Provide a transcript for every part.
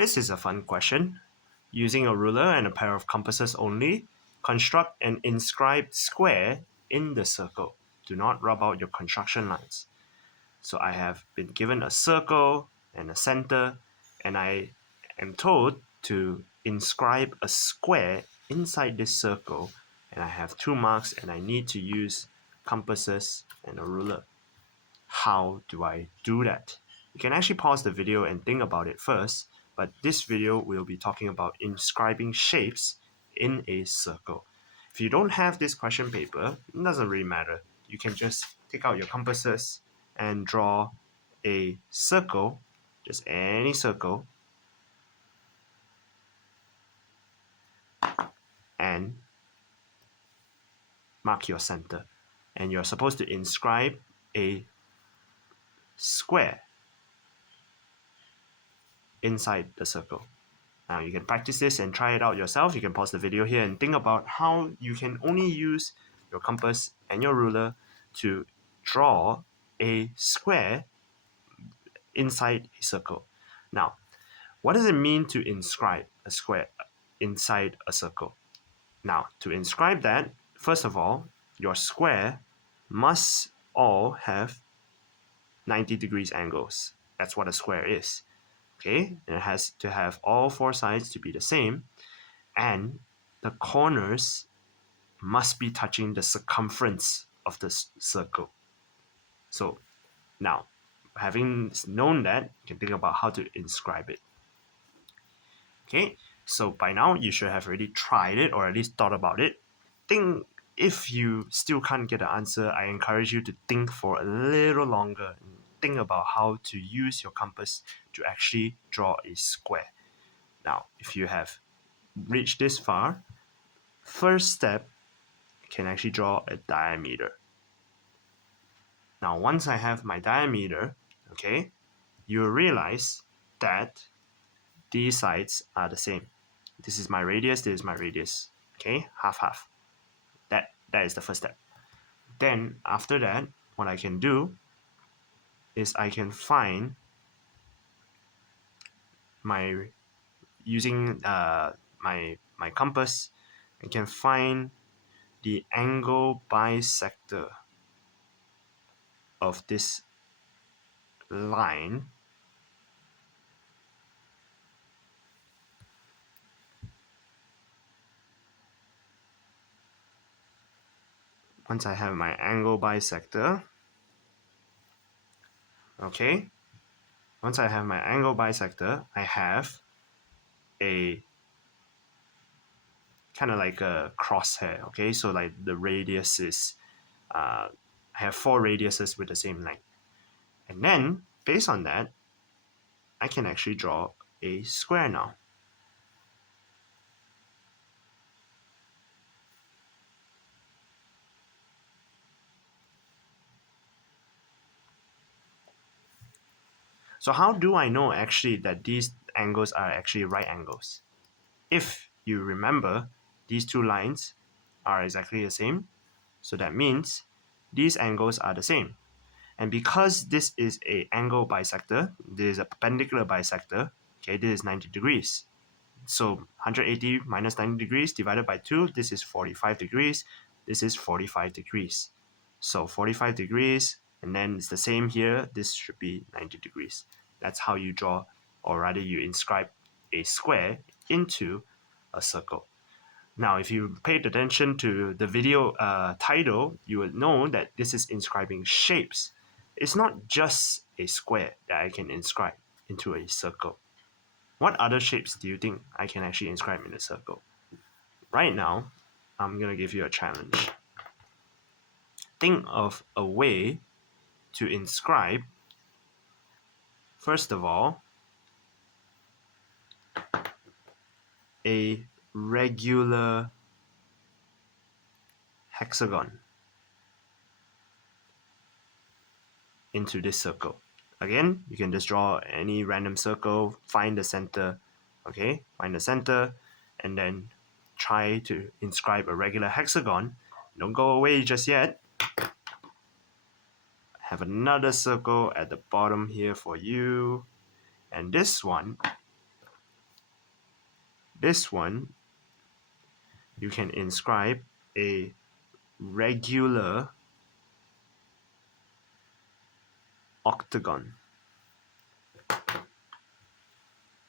This is a fun question. Using a ruler and a pair of compasses only, construct an inscribed square in the circle. Do not rub out your construction lines. So I have been given a circle and a center, and I am told to inscribe a square inside this circle, and I have 2 marks and I need to use compasses and a ruler. How do I do that? You can actually pause the video and think about it first, but this video will be talking about inscribing shapes in a circle. If you don't have this question paper, it doesn't really matter. You can just take out your compasses and draw a circle, just any circle, and mark your center. And you're supposed to inscribe a square inside the circle. Now you can practice this and try it out yourself. You can pause the video here and think about how you can only use your compass and your ruler to draw a square inside a circle. Now, what does it mean to inscribe a square inside a circle? Now, to inscribe that, first of all, your square must all have 90 degrees angles. That's what a square is. Okay, and it has to have all 4 sides to be the same, and the corners must be touching the circumference of the circle. So now, having known that, you can think about how to inscribe it. Okay, so by now you should have already tried it or at least thought about it. If you still can't get the answer, I encourage you to think for a little longer and think about how to use your compass to actually draw a square. Now, if you have reached this far, first step, you can actually draw a diameter. Now, once I have my diameter, okay, you'll realize that these sides are the same. This is my radius, this is my radius, okay, half. That is the first step. Then after that, what I can do is I can find using my compass, I can find the angle bisector of this line. Once I have my angle bisector, okay, once I have my angle bisector, I have a kind of like a crosshair, okay? So like the radius is, I have 4 radiuses with the same length. And then, based on that, I can actually draw a square now. So how do I know actually that these angles are actually right angles? If you remember, these 2 lines are exactly the same. So that means these angles are the same. And because this is an angle bisector, this is a perpendicular bisector, okay, this is 90 degrees. So 180 minus 90 degrees divided by 2, this is 45 degrees, this is 45 degrees. So 45 degrees, and then it's the same here, this should be 90 degrees. That's how you draw, or rather you inscribe a square into a circle. Now, if you paid attention to the video title, you would know that this is inscribing shapes. It's not just a square that I can inscribe into a circle. What other shapes do you think I can actually inscribe in a circle? Right now, I'm going to give you a challenge. Think of a way to inscribe, first of all, a regular hexagon into this circle. Again, you can just draw any random circle, find the center, okay? Find the center, and then try to inscribe a regular hexagon. Don't go away just yet. Have another circle at the bottom here for you. And this one, this one, you can inscribe a regular octagon.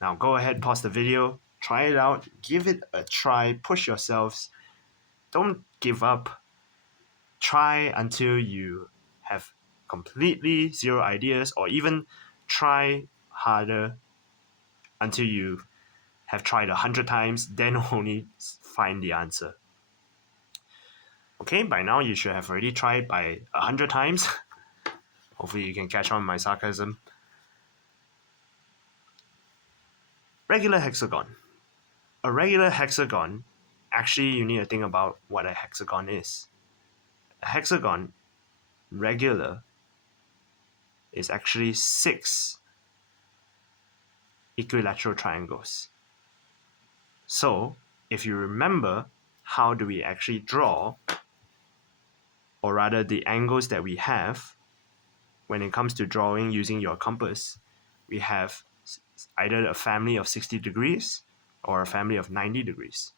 Now go ahead, pause the video, try it out, give it a try, push yourselves, don't give up, try until you have completely zero ideas, or even try harder until you have tried 100 times, then only find the answer. Okay, by now you should have already tried by 100 times. Hopefully you can catch on my sarcasm. Regular hexagon. A regular hexagon, actually you need to think about what a hexagon is. A hexagon, regular, is actually 6 equilateral triangles. So, if you remember, how do we actually draw, or rather the angles that we have when it comes to drawing using your compass, we have either a family of 60 degrees or a family of 90 degrees.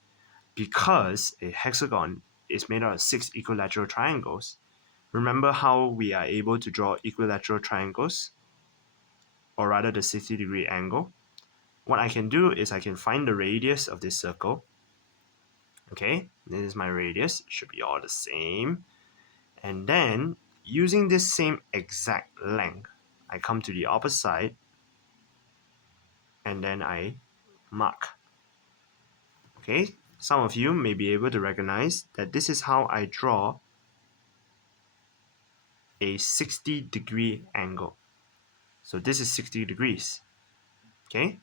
Because a hexagon is made out of 6 equilateral triangles, remember how we are able to draw equilateral triangles, or rather the 60-degree angle? What I can do is I can find the radius of this circle. Okay, this is my radius, it should be all the same. And then, using this same exact length, I come to the opposite side, and then I mark. Okay, some of you may be able to recognize that this is how I draw a 60-degree angle. So this is 60 degrees. Okay,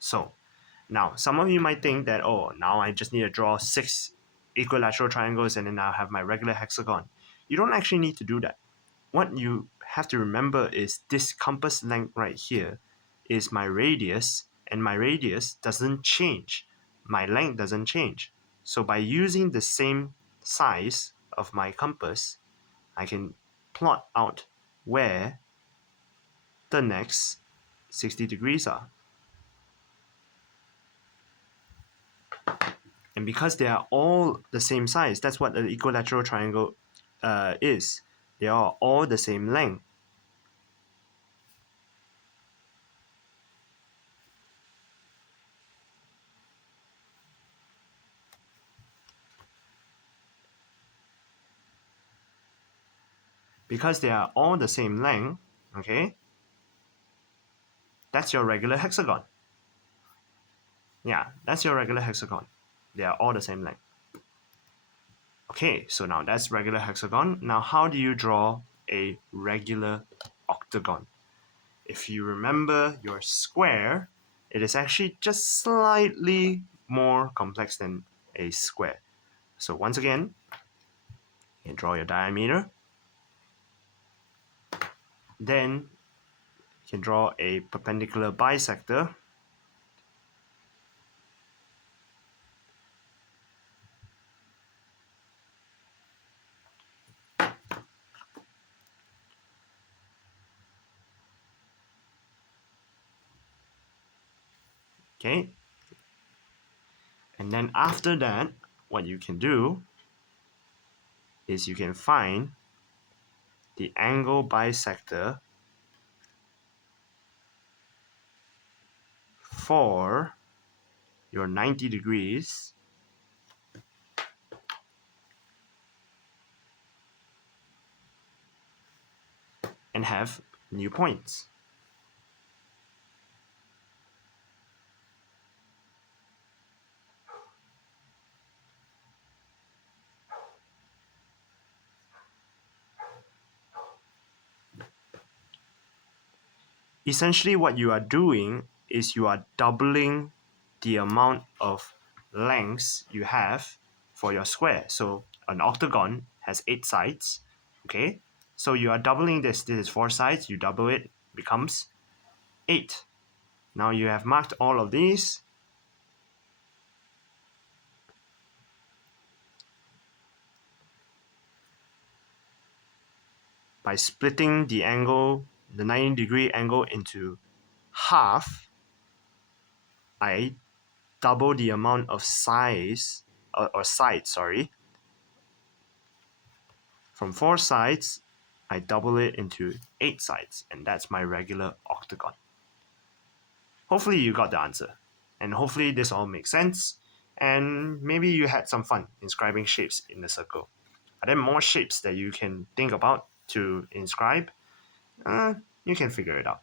so now some of you might think that, oh, now I just need to draw 6 equilateral triangles and then I'll have my regular hexagon. You don't actually need to do that. What you have to remember is this compass length right here is my radius, and my radius doesn't change. My length doesn't change. So by using the same size of my compass, I can plot out where the next 60 degrees are. And because they are all the same size, that's what an equilateral triangle is. They are all the same length. Because they are all the same length, okay, that's your regular hexagon. Yeah, that's your regular hexagon. They are all the same length. Okay, so now that's regular hexagon. Now how do you draw a regular octagon? If you remember your square, it is actually just slightly more complex than a square. So once again, you can draw your diameter. Then you can draw a perpendicular bisector. Okay. And then after that, what you can do is you can find the angle bisector for your 90 degrees and have new points. Essentially what you are doing is you are doubling the amount of lengths you have for your square. So an octagon has 8 sides, okay? So you are doubling this. This is 4 sides, you double it, becomes 8. Now you have marked all of these. By splitting the angle, the 90-degree angle into half, I double the amount of size, or sides, sorry. From 4 sides, I double it into 8 sides, and that's my regular octagon. Hopefully you got the answer, and hopefully this all makes sense, and maybe you had some fun inscribing shapes in the circle. Are there more shapes that you can think about to inscribe? You can figure it out.